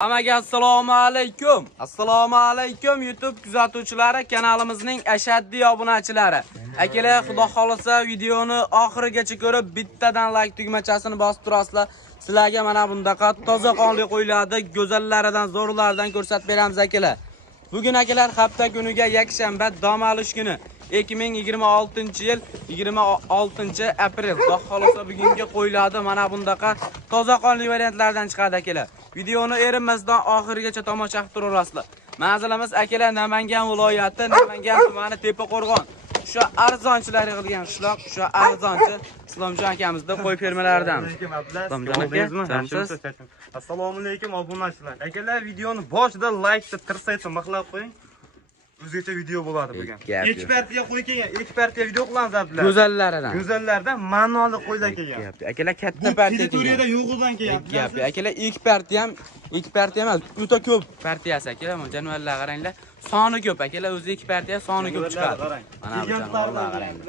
Hammaga assalomu alaykum. Assalomu alaykum YouTube kuzatuvchilari, kanalimizning ashaddiy obunachilari. Akalar, xudo xolasa videoni oxirigacha ko'rib, bittadan like tugmachasini bosib turasizlar. Sizlarga mana bundaqa toza qonli qo'ylarni go'zallaridan, zo'rlaridan ko'rsatib beramiz akalar. Bugun akalar hafta kuniga yakshanba dam olish kuni 2026-yil 26-aprel. Xudo xolasa bugungi qo'ylarni mana bundaqa toza qonli variantlardan chiqadi akalar. Videoni erinmasdan oxirigacha tomosha qilib turasizlar. Manzilimiz akalar Namangan viloyati, Namangan tumani Tepaqo'rg'on. O'sha arzonchilar yig'ilgan qishloq, o'sha arzonchi Islomjon akamizda qo'y fermalaridan. Islomjon aka, assalomu alaykum obunachilar. Akalar, videoni boshida like deb tirsaytsa maqlab qo'ying. O'zgacha video bo'ladi bugun. Ekspertiya qo'y kelgan, ekspertiya video qilamiz ablar. Go'zallaridan. Go'zallardan ma'noli qo'ylar kelgan. Akalar katta partiya Territoriyada yo'g'idan kelgan. Akalar ilk partiya emas, o'ta ko'p partiyasi akalar. Jonivorlar qaranglar. Soni ko'p akalar, o'zi ikki partiya soni ko'p chiqadi. Mana bu jonivorlar qaranglar.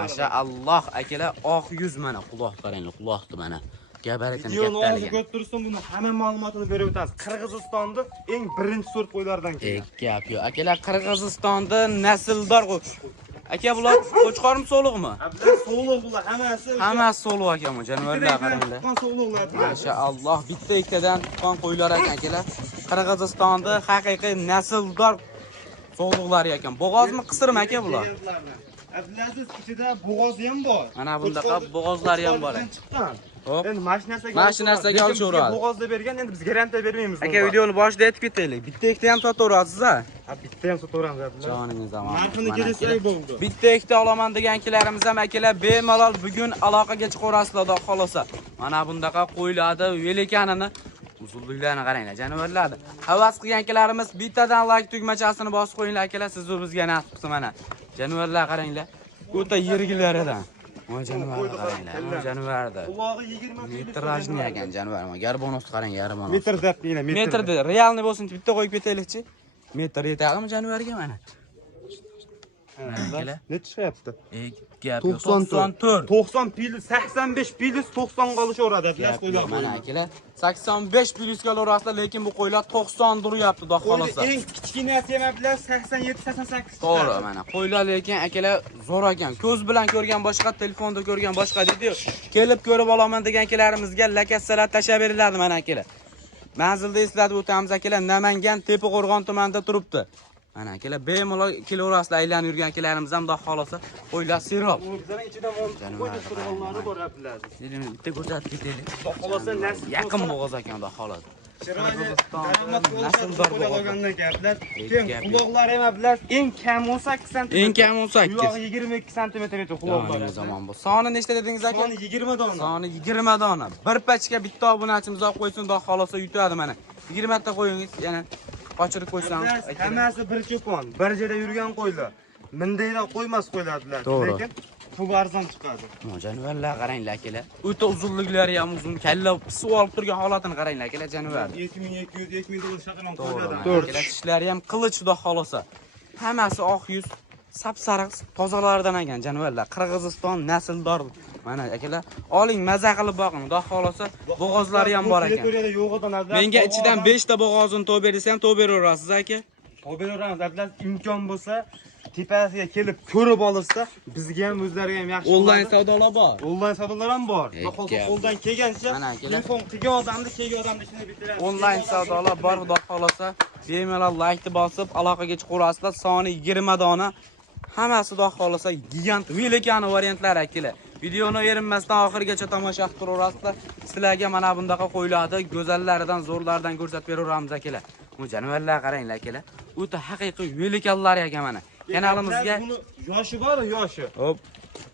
Mashaalloh akalar, oq yuz mana quloq qaranglar, quloqni mana. Gabaritini kattaligi. Ko'p tursin, buni hamma ma'lumotini berib o'tamiz. Qirg'izistonda eng birinchi sort qo'ylardan kelgan. Gap yo'q. Akalar, Qirg'izistonda nasldor aka bular qo'chqormi, so'liqmi? Ablar so'liq bular, hammasi. Hammasi so'liq akam, jonivorlar qaranglar. Mashaalloh, bitta ikkitadan tuqqan qo'ylar ekan akalar. Qirg'izistonda haqiqiy nasldor so'liqlar ekan. Bo'g'ozmi, qisirmi aka bular? Abdulaziz ichida bo'g'oz ham bor. Mana bundaqa bo'g'ozlari ham bor. Endi mashinasiga olishaveradi. Bo'g'ozda bergan, endi biz garantiya bermaymiz. Aka, videoni boshida aytib ketaylik. Bitta ikkita ham sotaverasiz-a? Ha, bitta ham sotaveramiz abdulla. Joningiz aman. Narxini kelsak bo'ldi. Bitta ikkita olaman degankilarimiz ham akalar bemalol bugun aloqaga chiqaverasizlar, xudo xolasa. Mana bundaqa qo'ylarni velikanini uzunliklarini qaranglar, jonivorlarni. Havas qilgankilarimiz bittadan like tugmachasini bosib qo'yinglar akalar, siz va bizga nasib qilsa mana. Jonivorlar qaranglar. O'ta yergilaridan. Mana jonivorlar qaranglar. Mana jonivorda. Qulog'i 20 metrajni ekan jonivar. Mana garbonosni qarang, yarimonos. Metr deb deylar, metr. Metrda realni bo'lsin, bitta qo'yib ketaylikchi. Metr yetadimi jonivorga mana? Ne chiqyapti? Gap 94. 90 plyus, 85 plyus 90 qolishaveradi. Bilas qo'ylar. Mana akalar 85 plyusga olasizlar, lekin bu qo'ylar 90 duryapti, xudo xolasa. Eng kichkinasi ham bilan 87 88. To'g'ri, mana qo'ylar lekin akalar zo'r ekan. Ko'z bilan ko'rgan boshqa, telefonda ko'rgan boshqa deydi. Kelib ko'rib olaman degankilarimizga lakassalar tashab beriladi mana akalar. Manzilda eslatib o'tamiz akalar, Namangan Tepaqo'rg'on tumanida turibdi. Mana akalar bemalol kilovraslar aylanib yurgankilarimiz ham xudo xolasa qo'ylar serob. O'zlarining ichida qo'y turg'onlari bor abdullaziz. Bitta ko'rsatib ketaylik. Xudo xolasa nasib yaqin bo'g'oz ekan, xudo xolasa. Nasldor bo'lgandan gaplar. Keyin quloqlari ham abdullaziz eng kam 18 sm. Eng kam 18. Quloqi 22 sm edi quloqlari. Zamon bu. Soni nechta dedingiz aka? Soni 20 dona. Soni 20 dona. Bir pachka bitta obunachimiz olib qo'ysin, xudo xolasa yutadi mana. 20 ta qo'yingiz, yana qochirib qo'ysangiz. Hammasi bir cho'pon, bir joyda yurgan qo'ylar. Mindayda qo'ymas qo'ylardilar, lekin pul arzon chiqadi. Jonivorlar qaranglar akalar. O'ta uzunliklari ham uzun, kalla pisib olib turgan holatini qaranglar akalar jonivorlar. 2200 2000 dollar shaqalan qo'ylardan. Akalar tishlari ham qilich, xudo xolasa. Hammasi oq yuz, sap-sariq tozalardan ekan jonivorlar. Qirg'iziston nasldor. Mana akalar, oling maza qilib boqing, xudo xolasa. Bo'g'ozlari ham bor ekan. Menga ichidan 5 ta bo'g'ozini to'p bersa ham to'p beraverasiz aka. To'p beraveramiz, abdullaziz imkon bo'lsa tepasiga kelib ko'rib olsa, bizga ham o'zlariga ham yaxshi. Onlayn savdolar bor. Onlayn savdolar ham bor. Qo'ldan kelgancha telefon qilgan odamni shuni bitiramiz. Onlayn savdolar bor, xudo xolasa. Bemalol like bosib aloqaga chiqaverasizlar. Soni 20 dona. Hammasi xudo xolasa gigant velikani variantlar akalar. Videoni erinmasdan oxirigacha tomosha qilib turaverasizlar. Sizlarga mana bundaqa qo'ylarni go'zallaridan, zo'rlaridan ko'rsatib beraveramiz akalar. Bu jonivorlar qaranglar akalar. O'ta haqiqiy velikanlar ekan mana. Kanalimizga yoshi bor, yoshi. Hop.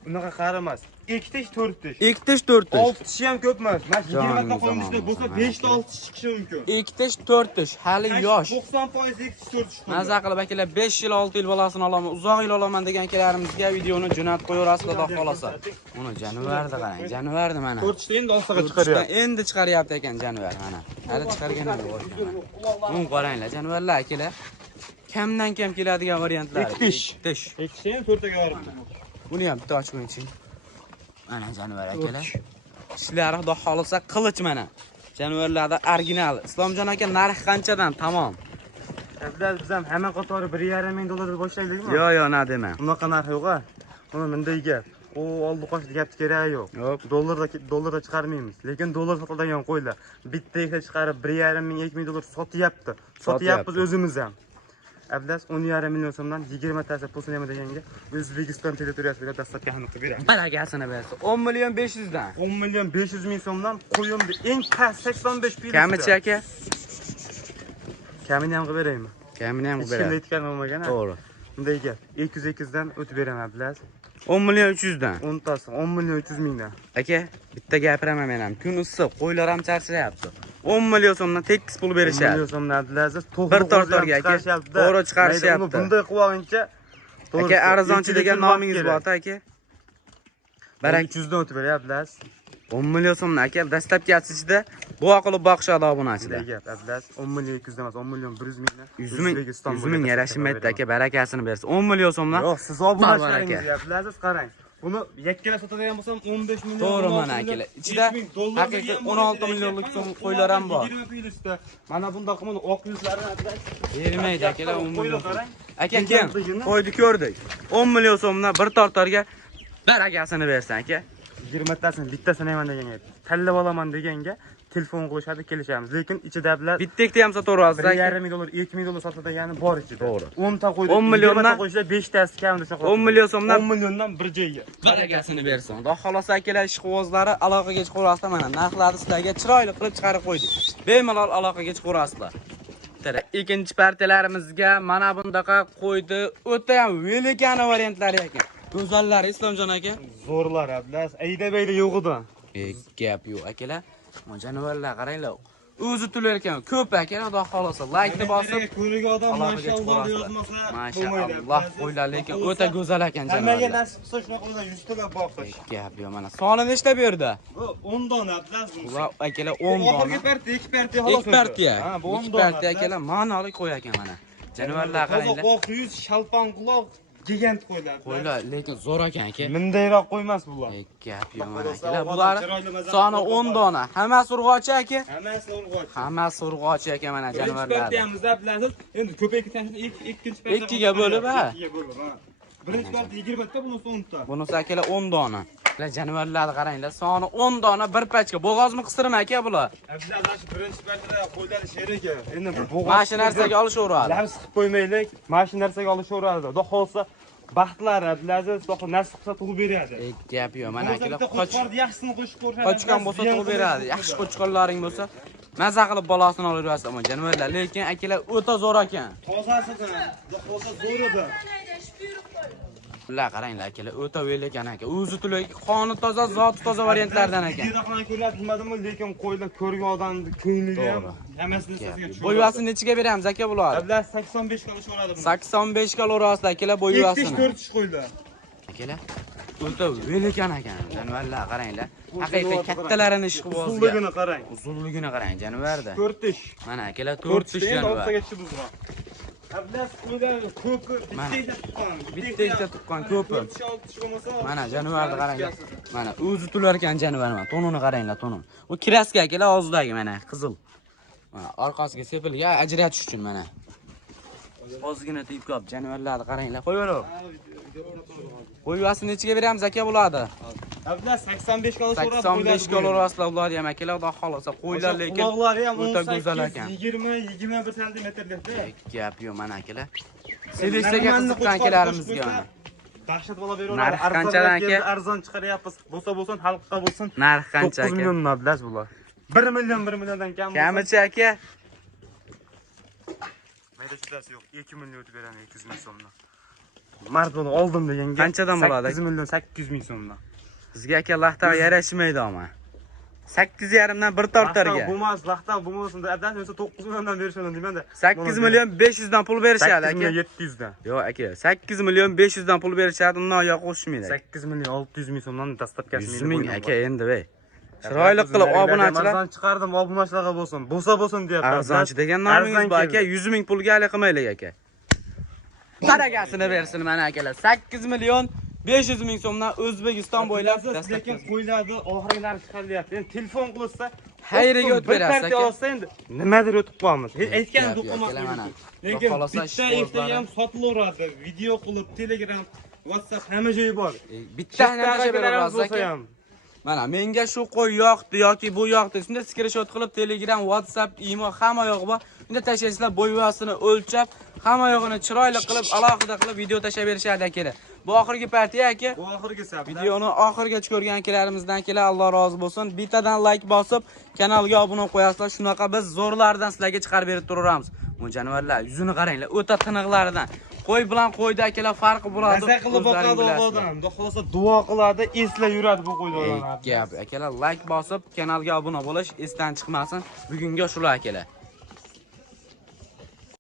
Bunaqa qaramas. 2 tish, 4 tish. 2 tish, 4 tish. 6 tish ham ko'p emas. Mana 20 ta qo'yishda bo'lsa 5 ta 6 tish chiqishi mumkin. 2 tish, 4 tish, hali yosh. 90% 2 tish, 4 tish. Maza qilib akalar 5 yil, 6 yil bolasini olaman, uzoq yil olaman degankilarimizga videoni jo'natib qo'yaverasizlar, xudo xolasa. Uni jonivorni qarang, jonivorni mana. 4 tishda endi olsaga chiqaryapti. Endi chiqaryapti ekan jonivar mana. Hali chiqargan bor ekan. Buni qaranglar, jonivorlar akalar. Kamdan kam keladigan variantlar. 2 tish. 2 tish ham 4 taga boribdi. Buni ham bitta ochib qo'ying. Mana jonivar akalar. Tishlari xudo xolasa qilich mana. Jonivorlarda original. Islomjon aka, narx qanchadan? Tamom. Abdulaziz biz ham hamma qatori 1,5 ming dollardan boshlaylikmi? Yo, na dema. Unaqa narx yo'q-a. Uni bunday gap. O oldi qo'shdi gap keragi yo'q. Yo'q. Dollarda chiqarmaymiz. Lekin dollar sotadigan qo'ylar bitta ekta chiqarib 1,5 ming 2 ming dollar sotyapti. Sotyapmiz o'zimiz ham. Abdulaziz 10,5 million so'mdan 20 tasi pulini ham deganga O'zbekiston territoriyasiga dastlabki hamlikni beramiz. Baragasini bersin. 10 million 500 dan. 10 million 500 ming so'mdan qo'yimni eng past 85 pul. Kamichi aka? Kamini ham qilib beraymi? Kamini ham Hech beradi. kimda aytgan bo'lmagan. To'g'ri. Bunday gap. 200 dan o'tib beraman Abdulaziz. 10 million 300 dan. 10 tasi 10 million 300 mingdan. Aka, bitta gapiraman men ham. Kun issiq, qo'ylar ham charchayapti. 10 million so'mdan tekis pul 10 berishadi. million so'mdan Abdulaziz Bir tortorga aka. To'g'ri chiqarishyapti. Bunday qilib olguncha Aka, arzonchi degan nomingiz bor-ku aka. Barak 300 dan o'tib beray Abdulaziz. 10 million so'mdan aka, dastlabki asishda bu qilib boqishadi obunachida. Bunday gap Abdulaziz 10 million 200 dan emas, 10 million 100 mingdan. 100 ming yarashmaydi aka, barakasini bersin. 10 million so'mdan. Yo'q, siz obunachilaringiz Abdulaziz qarang. Buni yakkala sotadigan bo'lsam 15 million. To'g'ri mana akalar. Ichida haqiqiy 16 millionlik so'm qo'ylar ham bor. 20 pulda. Mana bunda qimini oq yuzlarini Abdulaziz Bermaydi akalar 10 million. Aka, keyin qo'ydi ko'rdik. 10 million so'mdan bir tortorga barakasini bersin aka. 20 tasini bittasini yeyman deganga, tanlab olaman deganga telefon qilishadi, kelishamiz. Lekin ichida Abdulaziz bitta ikkita ham sotaverasiz aka. 1,5 ming dollar, 2 ming dollar sotadigani bor ichida. To'g'ri. 10 ta qo'ydi. 10 milliondan qo'yishda 5 tasi kamida saqlab. 10 million so'mdan 10 milliondan bir joyga. barakasini bersin. Xudo xolosa akalar ishqibozlari aloqaga chiqaverasizlar mana. Narxlarni sizlarga chiroyli qilib chiqarib qo'ydik. Bemalol aloqaga chiqaverasizlar. Ikkinchi partiyalarimizga mana bundaqa qo'ydi. O'ta ham velikani variantlari ekan. Go'zallari Islomjon aka. Zo'rlar Abdulaziz. Ayda-bayda yo'g'idan. Gap yo'q akalar. Jonivorlar qaranglar. O'zi tular ekan. Ko'p akalar, xudo xolosa like bosib ko'riga odam mashalloh yozmasa Mashalloh qo'ylar, lekin o'ta go'zal ekan Hammaga jonivorlar. nasib qilsa shunaqa 100 to'lab boqish. Gap yo'q mana. Soni nechta bu yerda? Bu 10 dona Abdulaziz. Ular akalar 10 dona. Oxirgi partiya, ikki partiya xolos. Ikki partiya. Ha, bu 10 Ikki dona. partiya akalar ma'noli qo'y ekan mana. Jonivorlar qaranglar. Oq yuz, shalpon quloq, gigant qo'ylar. Qo'ylar lekin zo'r ekan aka. Mundayroq qo'ymas bular. Gap yo'q mana akalar. Bular soni 10 dona. Hammasi urg'ochi aka. Hammasi urg'och. Hammasi urg'ochi aka mana jonivorlar. Partiyamizda Abdulaziz endi ko'payib ketgan ikkinchi partiya. Ikkiga bo'lib, ha? Ikkiga bo'lib, ha. Birinchi partiya 20 ta, bunisi 10 ta. Bunisi akalar 10 dona. Jonivorlarni qaranglar, soni 10 dona bir pachka. Bo'g'ozmi qistirma aka bular? Abdulaziz birinchi partiyada qo'ylar sherigi. Endi bu Mana shu narsaga olishaveradi. Labs qilib qo'ymaylik. Mana shu narsaga olishaveradi. Xudo xolsa baxtlar Abdulaziz, xudo nasib qilsa tug'ib beradi. Gap yo'q mana akalar. Qochqorni yaxshisini qo'shib ko'rishadi. Qochgan bo'lsa tug'ib beradi. Yaxshi qochqonlaring bo'lsa maza qilib bolasini olaverasiz ammo jonivorlar. Lekin akalar o'ta zo'r ekan. Tozasidan, xudo xolsa zo'r edi. Ular qaranglar akalar, o'ta velik ekan aka. O'zi tulak, qoni toza, zoti toza variantlardan ekan. Videodan ko'rib bilmadimmi, lekin qo'ylar ko'rgan odamni ko'nglida ham hammasini sizga tushunadi. Bo'yvasini nechiga beramiz aka bular? Abdulaziz 85 ga olishaveradi buni. 85 ga olasiz akalar bo'yvasini. 4 ish qo'ylar. Akalar, o'ta velik ekan. Jonivorlar qaranglar. Haqiqiy kattalarini ishqibozga. Uzunligini qarang. Uzunligini qarang jonivorda. 4 ish. Mana akalar 4 ish jonivor. Abdulaziz qo'ylar ko'pi Bitta ikkita tuqqan ko'pi. Mana jonivorni qaranglar. Mana o'zi tular ekan jonivor mana. Tonini qaranglar, tonin. Bu kraska akalar og'zidagi mana qizil. Mana orqasiga sepilgan ajratish uchun mana. Ozgina tiyib qo'yib jonivorlarni qaranglar. Qo'yaver. Bo'yvasini nechiga beramiz aka bularni? Abdulaziz 85 ga olishaveradi. 85 ga olasiz ularni ham akalar, xudo xolosa qo'ylar lekin quloqlari ham o'ta go'zal ekan. 20-21 santimetrlikda. Gap yo'q mana akalar. Seleksiyaga qiziqqan akalarimizga mana. Dahshat bola beraveradi. Narx qanchadan aka? Arzon chiqaryapmiz. Bo'lsa xalqqa bo'lsin. Narx qancha 9 aka? million Abdulaziz bular. 1 milliondan kam. Kamichi aka? Mayda chidasi yo'q. 2 million o'tib beraman 200 ming so'mdan. Mard buni oldim deganga. Qanchadan bo'ladi? 8 million 800 ming so'mdan. Bizga aka laxtar yarashmaydi ama. 8,5 dan bir tortarga. Bo'lmas, laxtar bo'lmasin deb Abdulaziz 9 milliondan berishini demanda. 8 million 500 dan pul berishadi aka. 8 million 700 dan. Yo'q aka, 8 million 500 dan pul berishadi, undan yo'q qo'shmaydi. 8 million 600 ming so'mdan dastlabkasi 100 ming aka endi voy. Chiroyli qilib obunachilar. Arzon chiqardim, obunachilarga bo'lsin. Bo'lsa deyapti. Arzonchi degan nomingiz bor aka, 100 ming pulga hali qilmaylik aka. Baragasini bersin mana akalar. 8 million 500 ming so'mdan O'zbekiston bo'ylab lekin qo'ylarni oxirgilari chiqarilyapti. Endi telefon qilsa Xayriga o't bir berasiz partiya aka. olsa endi nimadir o'tib qolamiz. Aytgan Gap yo'q, do'qomas. kelar mana. Lekin Xohlasa bitta ishqibozlari- ertaga ham sotilaveradi. Video qilib, Telegram, WhatsApp hamma joyi bor. Bitta ham tashlab beramiz berasiz aka. Mana menga shu qo'y yoqdi yoki bu yoqdi. Shunda screenshot qilib Telegram, WhatsApp, imo hamma yog'i bor. Shunda tashlaysizlar, bo'yvasini o'lchab, hamma yog'ini chiroyli qilib, alohida qilib video tashlab berishadi akalar. Bu oxirgi partiya aka. Bu oxirgi sabr. Videoni oxirigacha ko'rgan akalarimizdan kelar Alloh rozi bo'lsin. Bittadan like bosib, kanalga obuna qo'yasizlar. Shunaqa biz zo'rlardan sizlarga chiqarib berib turaveramiz. Bu jonivorlar yuzini qaranglar, o'ta tiniqlaridan. Qo'y bilan qo'yda akalar farqi bo'ladi. Maza qilib boqadi odam. Xohlasa duo qiladi, esla yuradi bu qo'ylarni. Gap akalar like bosib, kanalga obuna bo'lish esdan chiqmasin. Bugunga shular akalar.